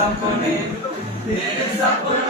sapone, deve sapone.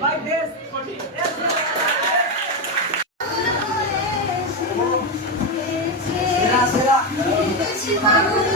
Like this. Yes.